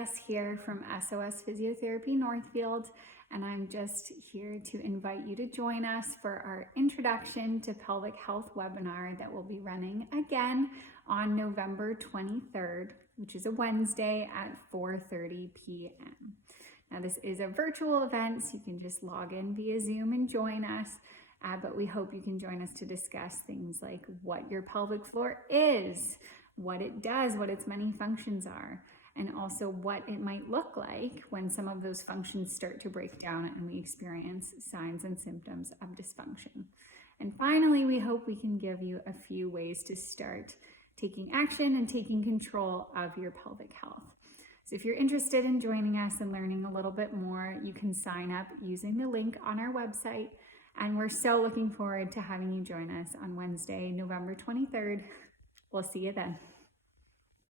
Jess here from SOS Physiotherapy Northfield, and I'm just here to invite you to join us for our Introduction to Pelvic Health webinar that will be running again on November 23rd, which is a Wednesday at 4:30 p.m. Now, this is a virtual event, so you can just log in via Zoom and join us, but we hope you can join us to discuss things like what your pelvic floor is, what it does, what its many functions are, and also what it might look like when some of those functions start to break down and we experience signs and symptoms of dysfunction. And finally, we hope we can give you a few ways to start taking action and taking control of your pelvic health. So if you're interested in joining us and learning a little bit more, you can sign up using the link on our website. And we're so looking forward to having you join us on Wednesday, November 23rd. We'll see you then.